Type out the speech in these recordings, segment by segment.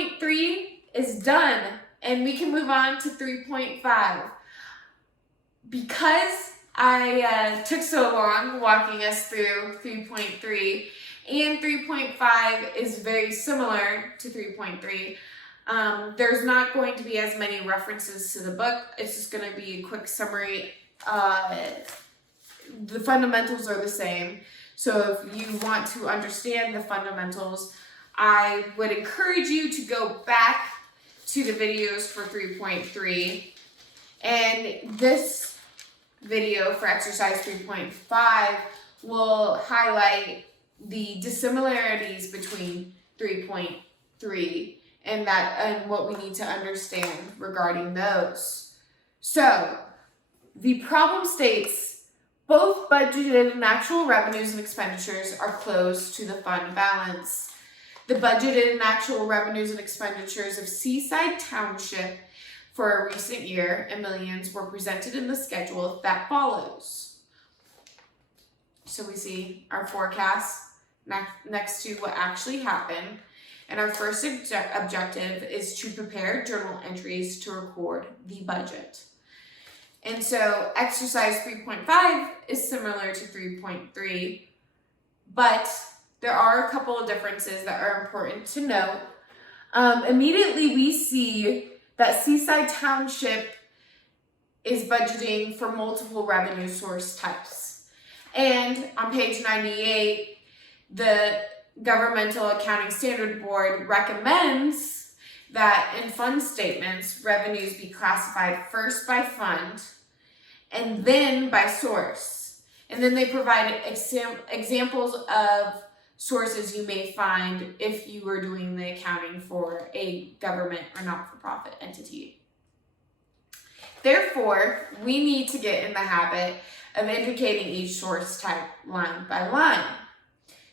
3.3 is done, and we can move on to 3.5. Because I took so long walking us through 3.3, and 3.5 is very similar to 3.3, there's not going to be as many references to the book. It's just going to be a quick summary. The fundamentals are the same. So if you want to understand the fundamentals, I would encourage you to go back to the videos for 3.3. And this video for exercise 3.5 will highlight the dissimilarities between 3.3 and what we need to understand regarding those. So the problem states both budgeted and actual revenues and expenditures are close to the fund balance. The budgeted and actual revenues and expenditures of Seaside Township for a recent year in millions were presented in the schedule that follows. So we see our forecast next to what actually happened. And our first objective is to prepare journal entries to record the budget. And so exercise 3.5 is similar to 3.3, but there are a couple of differences that are important to note. Immediately we see that Seaside Township is budgeting for multiple revenue source types. And on page 98, the Governmental Accounting Standard Board recommends that in fund statements, revenues be classified first by fund and then by source. And then they provide examples of sources you may find if you were doing the accounting for a government or not-for-profit entity. Therefore, we need to get in the habit of indicating each source type line by line.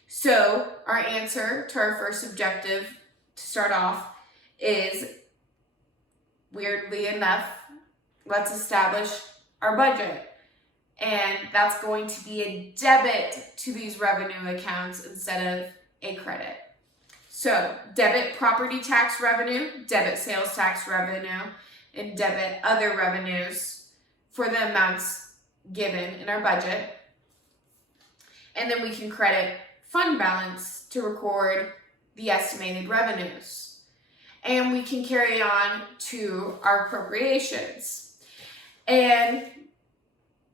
So our answer to our first objective to start off is, weirdly enough, let's establish our budget. And that's going to be a debit to these revenue accounts instead of a credit. So debit property tax revenue, debit sales tax revenue, and debit other revenues for the amounts given in our budget. And then we can credit fund balance to record the estimated revenues. And we can carry on to our appropriations. And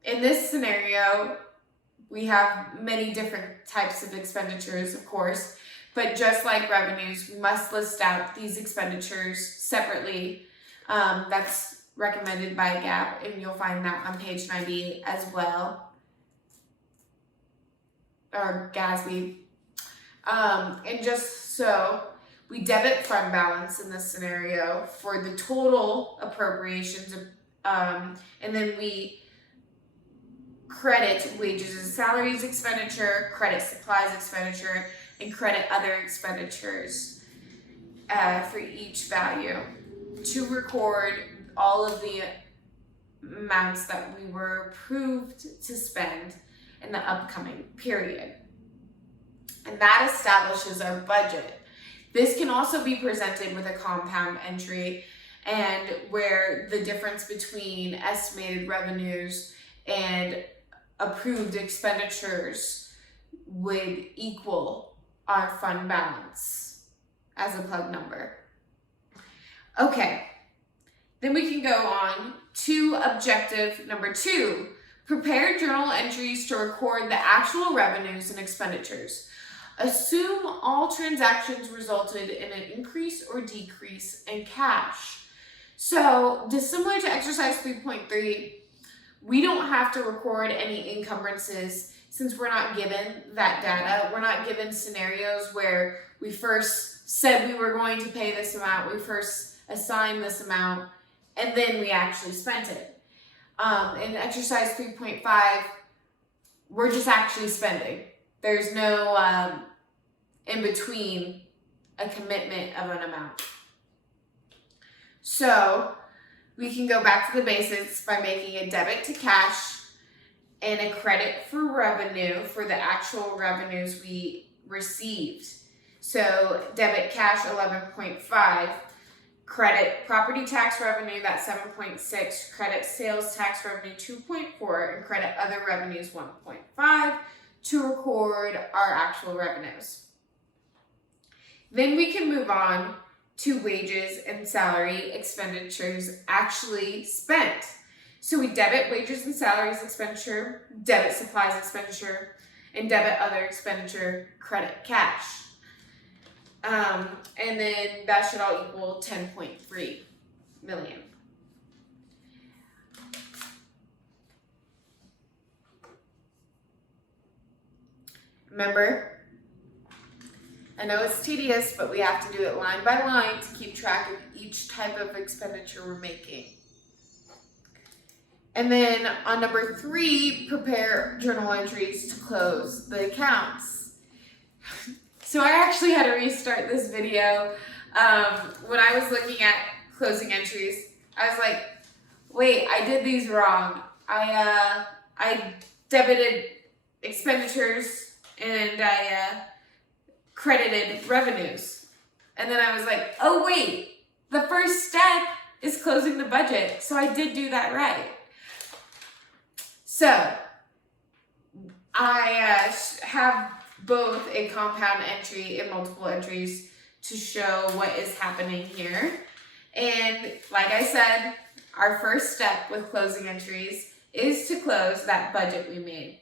in this scenario, we have many different types of expenditures, of course, but just like revenues, we must list out these expenditures separately. That's recommended by GAAP, and you'll find that on page 98 as well. Or GASB. And just so we debit fund balance in this scenario for the total appropriations, and then we credit wages and salaries expenditure, credit supplies expenditure, and credit other expenditures for each value to record all of the amounts that we were approved to spend in the upcoming period. And that establishes our budget. This can also be presented with a compound entry, and where the difference between estimated revenues and approved expenditures would equal our fund balance as a plug number. Okay, then we can go on to objective number 2. Prepare journal entries to record the actual revenues and expenditures. Assume all transactions resulted in an increase or decrease in cash. So, dissimilar to exercise 3.3, we don't have to record any encumbrances since we're not given that data. We're not given scenarios where we first said we were going to pay this amount, we first assigned this amount, and then we actually spent it. In exercise 3.5, we're just actually spending. There's no in between a commitment of an amount. So we can go back to the basics by making a debit to cash and a credit for revenue for the actual revenues we received. So debit cash 11.5, credit property tax revenue, that's 7.6, credit sales tax revenue 2.4, and credit other revenues 1.5 to record our actual revenues. Then we can move on to wages and salary expenditures actually spent. So we debit wages and salaries expenditure, debit supplies expenditure, and debit other expenditure, credit cash. And then that should all equal 10.3 million. Remember, I know it's tedious, but we have to do it line by line to keep track of each type of expenditure we're making. And then on number 3, prepare journal entries to close the accounts. So I actually had to restart this video. When I was looking at closing entries, I was like, wait, I did these wrong. I debited expenditures and I credited revenues. And then I was like, oh wait, the first step is closing the budget. So I did do that right. So I have both a compound entry and multiple entries to show what is happening here. And like I said, our first step with closing entries is to close that budget we made.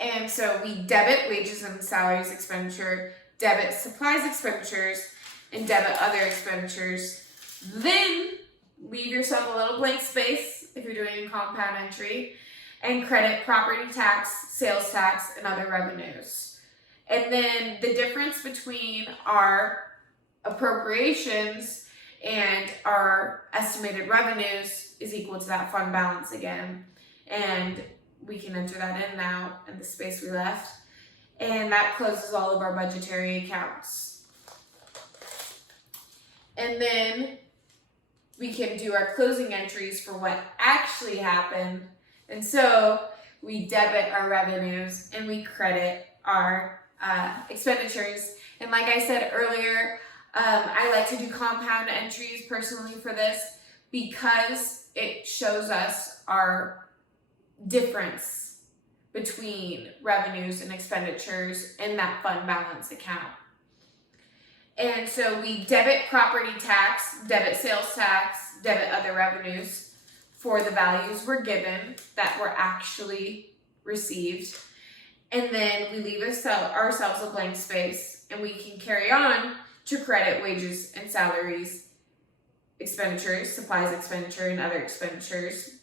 And so we debit wages and salaries expenditure, debit supplies expenditures, and debit other expenditures. Then leave yourself a little blank space if you're doing a compound entry, and credit property tax, sales tax, and other revenues. And then the difference between our appropriations and our estimated revenues is equal to that fund balance again. And we can enter that in now in the space we left. And that closes all of our budgetary accounts. And then we can do our closing entries for what actually happened. And so we debit our revenues and we credit our expenditures. And like I said earlier, I like to do compound entries personally for this because it shows us our difference between revenues and expenditures in that fund balance account. And so we debit property tax, debit sales tax, debit other revenues for the values we're given that were actually received. And then we leave ourselves a blank space and we can carry on to credit wages and salaries expenditures, supplies expenditure, and other expenditures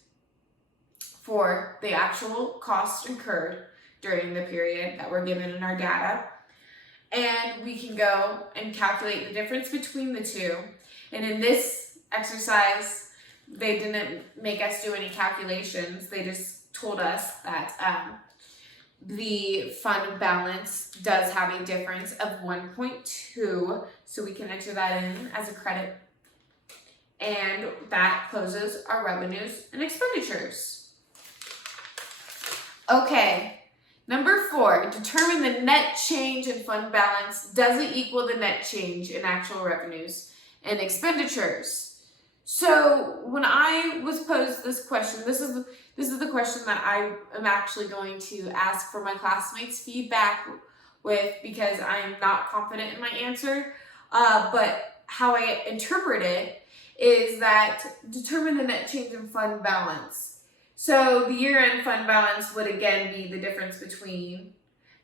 for the actual cost incurred during the period that we're given in our data. And we can go and calculate the difference between the two. And in this exercise, they didn't make us do any calculations. They just told us that the fund balance does have a difference of 1.2. So we can enter that in as a credit. And that closes our revenues and expenditures. Okay. Number 4, determine the net change in fund balance doesn't equal the net change in actual revenues and expenditures. So when I was posed this question, this is the question that I am actually going to ask for my classmates' feedback with because I am not confident in my answer. But how I interpret it is that determine the net change in fund balance. So the year-end fund balance would again be the difference between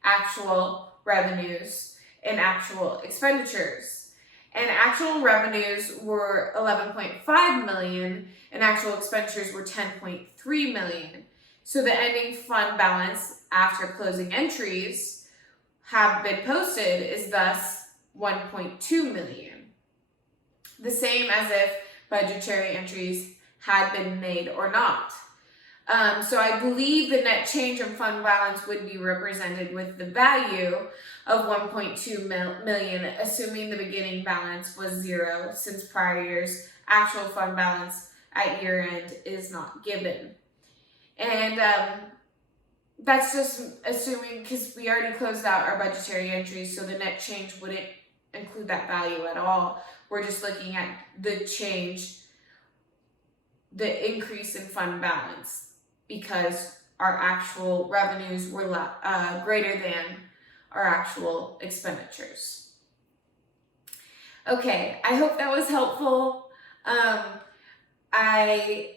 actual revenues and actual expenditures. And actual revenues were 11.5 million and actual expenditures were 10.3 million. So the ending fund balance after closing entries have been posted is thus 1.2 million. The same as if budgetary entries had been made or not. So I believe the net change in fund balance would be represented with the value of 1.2 million, assuming the beginning balance was 0, since prior year's actual fund balance at year end is not given. And that's just assuming, because we already closed out our budgetary entries, so the net change wouldn't include that value at all. We're just looking at the change, the increase in fund balance, because our actual revenues were greater than our actual expenditures. Okay, I hope that was helpful. I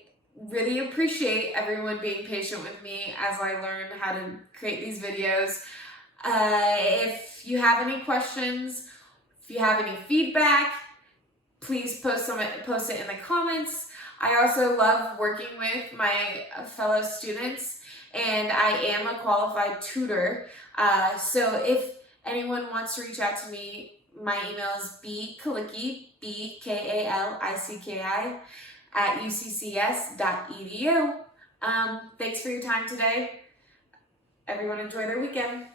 really appreciate everyone being patient with me as I learn how to create these videos. If you have any questions, if you have any feedback, please post it in the comments. I also love working with my fellow students, and I am a qualified tutor. So if anyone wants to reach out to me, my email is bkalicki, BKALICKI, @uccs.edu. Thanks for your time today. Everyone enjoy their weekend.